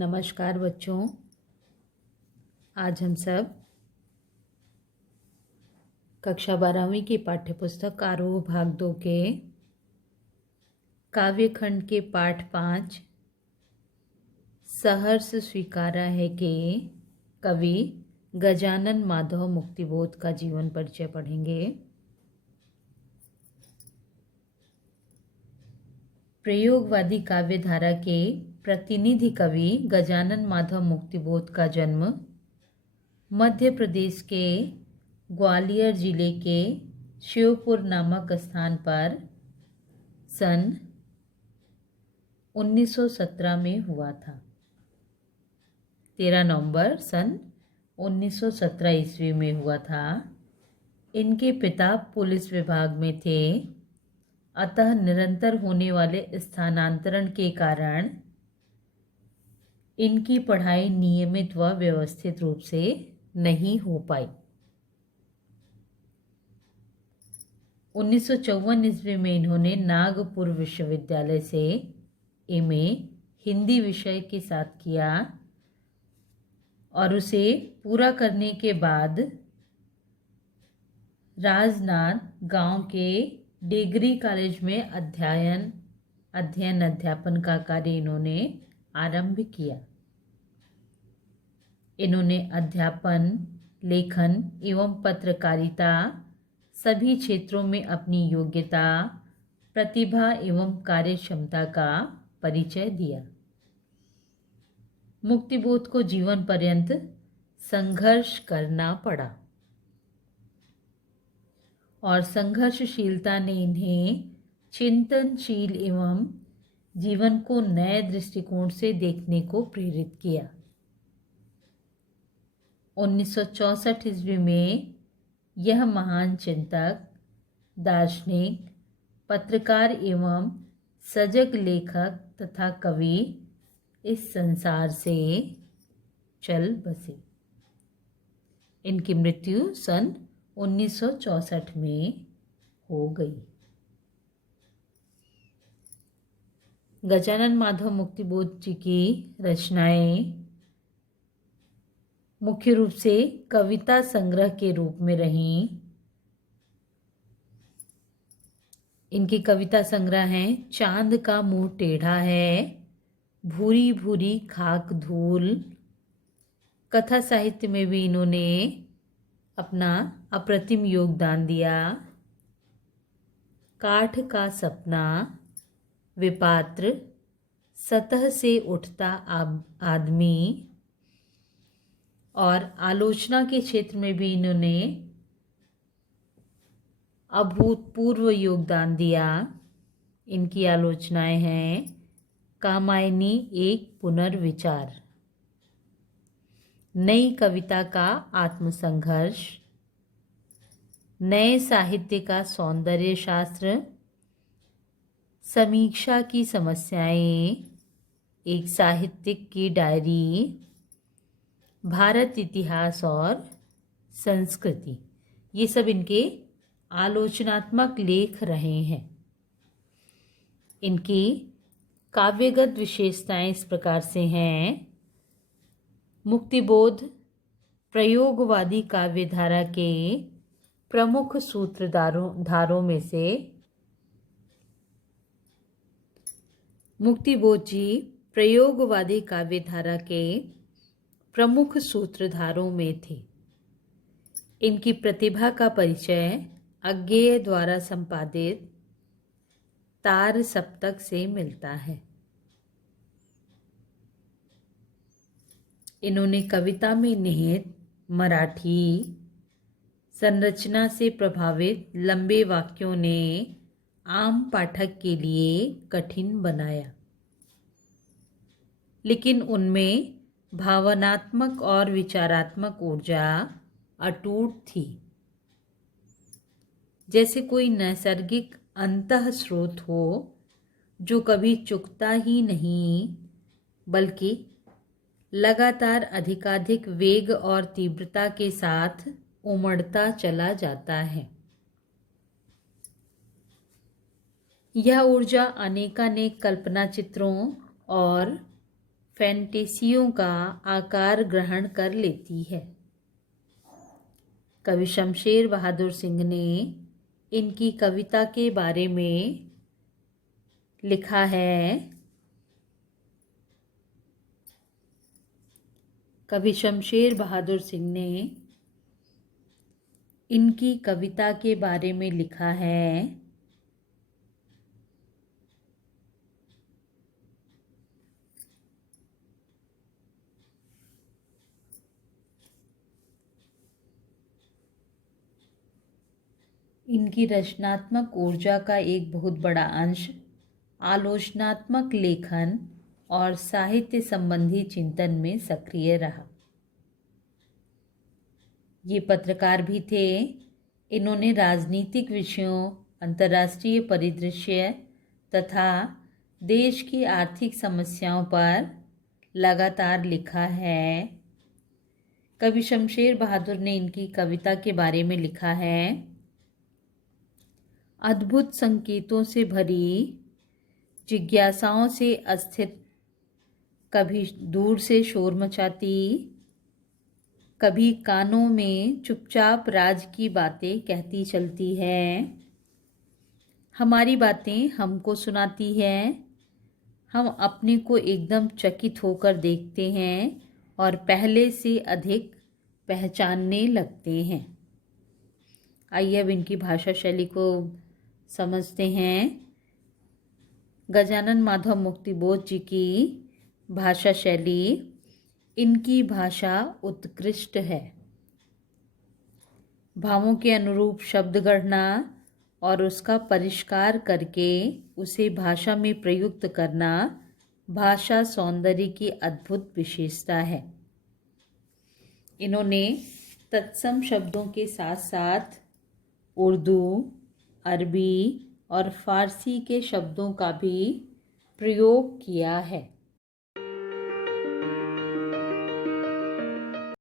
नमस्कार बच्चों। आज हम सब कक्षा 12वीं की पाठ्यपुस्तक आरोह भाग 2 के काव्यखंड के पाठ 5 सहर्ष स्वीकारा है के कवि गजानन माधव मुक्तिबोध का जीवन परिचय पढ़ेंगे। प्रयोगवादी काव्यधारा के प्रतिनिधि कवि गजानन माधव मुक्तिबोध का जन्म मध्य प्रदेश के ग्वालियर जिले के शिवपुर नामक स्थान पर सन 1917 में हुआ था। 13 नवंबर सन 1917 ईस्वी में हुआ था। इनके पिता पुलिस विभाग में थे, अतः निरंतर होने वाले स्थानांतरण के कारण इनकी पढ़ाई नियमित व व्यवस्थित रूप से नहीं हो पाई। 1954 ईस्वी में इन्होंने नागपुर विश्वविद्यालय से एमए हिंदी विषय के साथ किया और उसे पूरा करने के बाद राजनांद गांव के डिग्री कॉलेज में अध्यापन का कार्य इन्होंने आरंभ किया। इन्होंने अध्यापन, लेखन एवं पत्रकारिता सभी क्षेत्रों में अपनी योग्यता, प्रतिभा एवं कार्यक्षमता का परिचय दिया। मुक्तिबोध को जीवन पर्यंत संघर्ष करना पड़ा और संघर्षशीलता ने इन्हें चिंतनशील एवं जीवन को नए दृष्टिकोण से देखने को प्रेरित किया। 1964 ईस्वी में यह महान चिंतक, दार्शनिक, पत्रकार एवं सजग लेखक तथा कवि इस संसार से चल बसे। इनकी मृत्यु सन 1964 में हो गई। गजानन माधव मुक्तिबोध जी की रचनाएं मुख्य रूप से कविता संग्रह के रूप में रहीं। इनकी कविता संग्रह हैं चांद का मुंह टेढ़ा है, भूरी भूरी खाक धूल। कथा साहित्य में भी इन्होंने अपना अप्रतिम योगदान दिया। काठ का सपना, विपात्र, सतह से उठता आदमी और आलोचना के क्षेत्र में भी इन्होंने अभूतपूर्व योगदान दिया। इनकी आलोचनाएं हैं कामायनी एक पुनर्विचार, नई कविता का आत्मसंघर्ष, नए साहित्य का सौंदर्य शास्त्र, समीक्षा की समस्याएं, एक साहित्यिक की डायरी, भारत इतिहास और संस्कृति, ये सब इनके आलोचनात्मक लेख रहे हैं। इनकी काव्यगत विशेषताएं इस प्रकार से हैं। मुक्तिबोध प्रयोगवादी काव्यधारा के प्रमुख सूत्रधारों में से मुक्तिबोध जी प्रयोगवादी काव्यधारा के प्रमुख सूत्रधारों में थे। इनकी प्रतिभा का परिचय अज्ञेय द्वारा संपादित तार सप्तक से मिलता है। इन्होंने कविता में निहित मराठी संरचना से प्रभावित लंबे वाक्यों ने आम पाठक के लिए कठिन बनाया, लेकिन उनमें भावनात्मक और विचारात्मक ऊर्जा अटूट थी, जैसे कोई नैसर्गिक अंतः स्रोत हो जो कभी चुकता ही नहीं बल्कि लगातार अधिकाधिक वेग और तीव्रता के साथ उमड़ता चला जाता है। यह ऊर्जा अनेकानेक कल्पना चित्रों और फैंटेसियों का आकार ग्रहण कर लेती है। कवि शमशेर बहादुर सिंह ने इनकी कविता के बारे में लिखा है। कवि शमशेर बहादुर सिंह ने इनकी कविता के बारे में लिखा है। इनकी रचनात्मक ऊर्जा का एक बहुत बड़ा अंश आलोचनात्मक लेखन और साहित्य संबंधी चिंतन में सक्रिय रहा। ये पत्रकार भी थे। इन्होंने राजनीतिक विषयों, अंतर्राष्ट्रीय परिदृश्य तथा देश की आर्थिक समस्याओं पर लगातार लिखा है। कवि शमशेर बहादुर ने इनकी कविता के बारे में लिखा है। अद्भुत संकेतों से भरी, जिज्ञासाओं से अस्थिर, कभी दूर से शोर मचाती, कभी कानों में चुपचाप राज की बातें कहती चलती है। हमारी बातें हमको सुनाती है। हम अपने को एकदम चकित होकर देखते हैं और पहले से अधिक पहचानने लगते हैं। आइए अब इनकी भाषा शैली को समझते हैं। गजानन माधव मुक्तिबोध जी की भाषा शैली। इनकी भाषा उत्कृष्ट है। भावों के अनुरूप शब्द गढ़ना और उसका परिष्कार करके उसे भाषा में प्रयुक्त करना भाषा सौंदर्य की अद्भुत विशेषता है। इन्होंने तत्सम शब्दों के साथ साथ उर्दू, अरबी और फारसी के शब्दों का भी प्रयोग किया है।